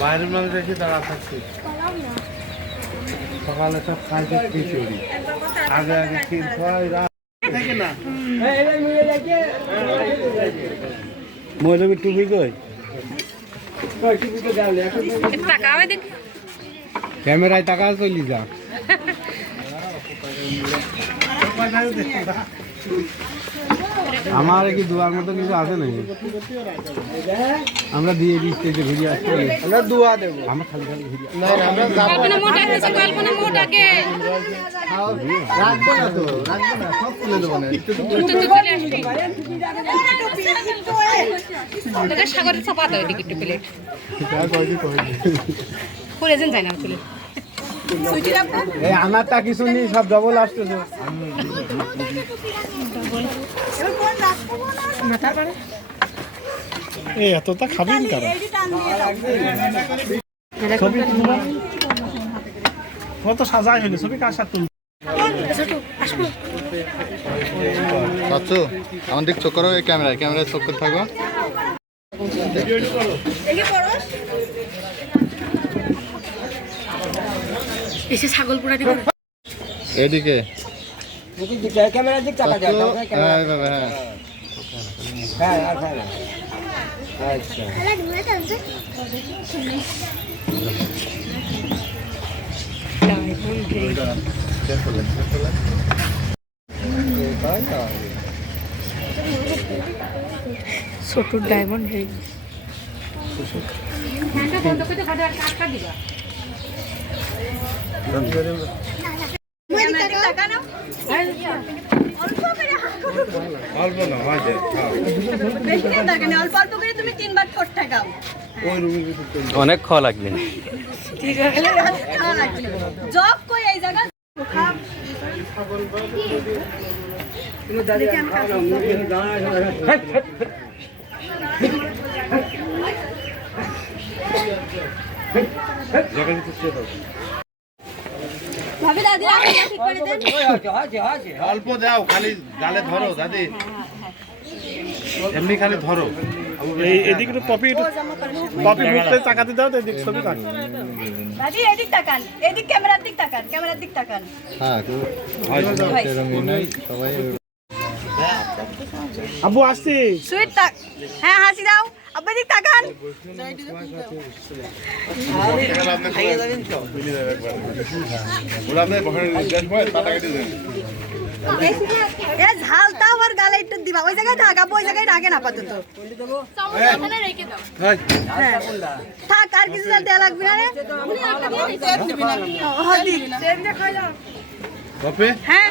বাইরের মানুষ এসে দাঁড়া থাকছে। সকালে সব খাইছে খিচুড়ি আগে আগে ক্ষীর খাওয়াই না মৌলবী টুপি কই? ক্যামেরায় টাকা চলি যা আমার কি দুয়ার মতো কিছু আছে নাকি? আমরা দিয়ে দিই স্টেজে ঘুরে আসতে আমরা দুয়া দেবো। আমরা খালি খালি ঘুরে না আমরা কল্পনা মোটা কিছু কল্পনা মোটাকে রাখব না তো রাখব না সব তুলে দেবো না। একটু তুই তো চলে আসবি তোকে সাগরে চাপা দাও এদিকে একটু প্লেট পরে যেন যায় না চলে। এই আমার তা কিছু নেই সব ডবল আসতেছে। এই এতটা খাবেন কারণ ছবি তুলবা কত সাজাই হইল ছবি কার সাথে তুলবা? আমার দিক চোখ করো এই ক্যামেরায় ক্যামেরায় চোখ করে থাকো। এসে ছাগল পোড়া এদিকে। ক্যামেরার দিক চাকা চাচ্ছু হ্যাঁ হ্যাঁ। ছোট ডায়মন্ড রিং। দিবা অল্প না মাঝে বেশি অল্প অল্প করে তুমি তিনবার ঠোঁট ঠেকাও ওই রুমে যদি অনেক খাওয়া লাগবে। জব কই এই জায়গা ভাবি দাদি আপনি ঠিক করে দেন। অল্প দাও খালি গালে ধরো দাদি। এমনি খালি ধরো। এই এদিকে কপি একটু কপি মুখতে তাকাতে দাও তো এদিক ছবি কাট। দাদি এদিক তাকান এদিক ক্যামেরার দিক তাকান ক্যামেরার দিক তাকান। হ্যাঁ সবাই আব্বু আসছি সুইট তাক হ্যাঁ হাসি দাও। আব্বা দিক তাকান এ ঝালটা আমার গালে একটু দিবা। ওই জায়গায় থাক আব্বু ওই জায়গায় রাখেন আপাতত। হ্যাঁ। থাক আর কিছু দেওয়া লাগবে না রে? হ্যাঁ, হ্যাঁ।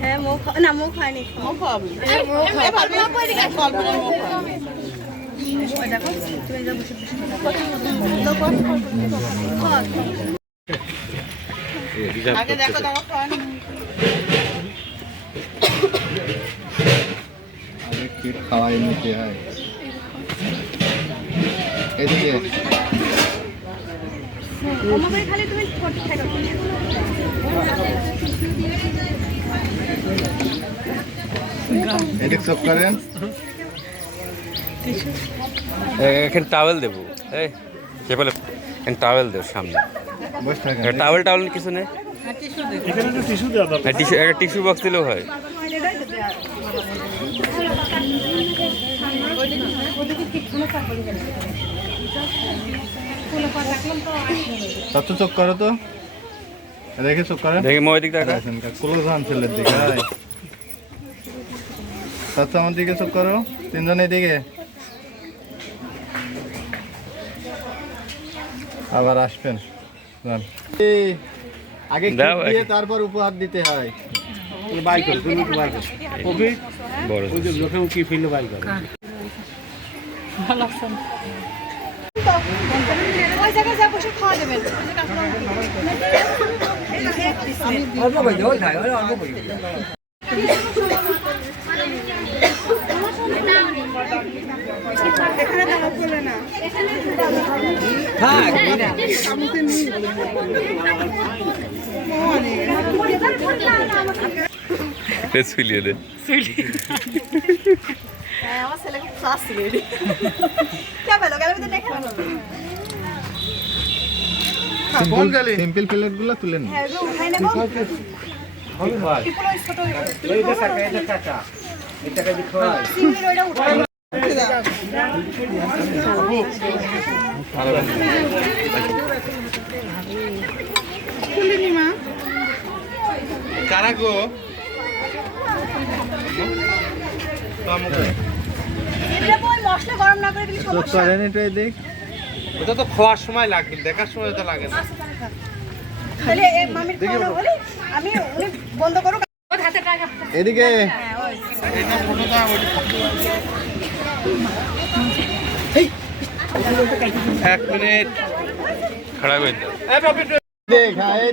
হ্যাঁ মুখ না মুখ হয়নি মুখ হবে আগে কি খাওয়াই নিতে হয় এদিকে খালি তুমি করেন। এখানে টাওয়েল দেবো। এই সে বলে এখানে টাওয়েল দেবো সামনে। টাওয়েল টাওয়েল কিছু নেই? টিস্যু টিস্যু বক্স দিলেও হয়। চাচ্ছু চোখ করো তো। দেখি মই দিক দেখা। ছেলের আমার করো আবার আসবেন আগে দিয়ে তারপর উপহার দিতে হয়। বাই করো তুমি একটু বাই করো। কবি বড় লোকে উকি ফেললে বাই করো। ওই জায়গায় যা বসে খাওয়া দেবেন ঝুলিয়ে দে হ্যাঁ আমার ছেলে খুব ক্লাস ছিল কে পেল গেলে তো দেখে পেল সিম্পল প্লেটগুলো তুলে নিন। হ্যাঁ এগুলো উঠাই নেব। হবে ভাই এগুলো ওই ছোট এই যে টাকা এই যে টাকা এই টাকা দিয়ে খাওয়াই চিংড়ির ওইটা উঠাই কারা গো? মশলা গরম না করে দিলে সমস্যা। দেখ। ওটা তো খাওয়ার সময় লাগে দেখার সময় তো লাগে না। তাহলে এই মামির খাওয়া বলি আমি উনি বন্ধ করুক। হাতে টাকা। এদিকে। এক মিনিট। খাড়া করে দাও। দেখ। হ্যাঁ এই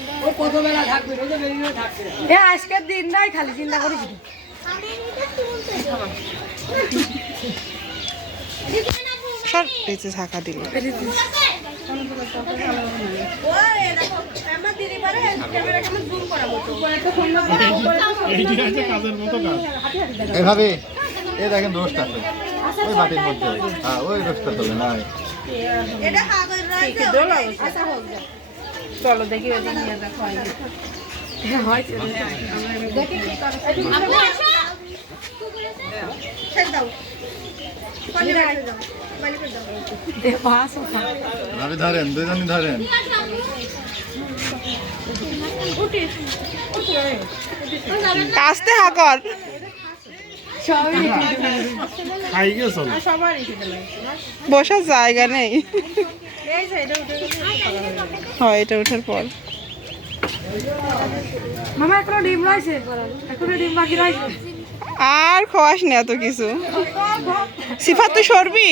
এ আজকের দিন নাই খালি চিন্তা করিস ওই দেখো আমার দিদি পারে ক্যামেরা কেমন জুম করা মতো এইটি আছে কাজের মতো কাজ এভাবে এই দেখেন রোস্ট আছে। ওই বাটির মধ্যে। হ্যাঁ ওই রোস্টটা তোলে না এটা কাগজ রয়েছে আচ্ছা হোক যা। চলো দেখি নিয়ে ধরেন দুজনই ধরেন। আসতে হাকর। বসার জায়গা নেই। হয় এটা ওঠার পর। মামা এখনও ডিম রয়েছে? এখনও ডিম বাকি রয়েছে? আর খাওয়াস না এত কিছু। সিফাত তুই সরবি?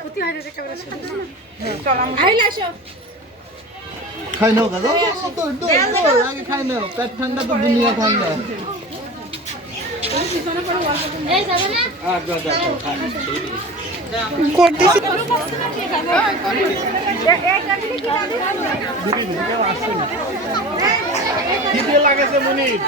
ক্ষতি রে ক্যামেরা খাই নাও কাজ আগে খাই নাও পেট ঠান্ডা তো দুনিয়া ঠান্ডা। করতেছি। লাগেছে মনির?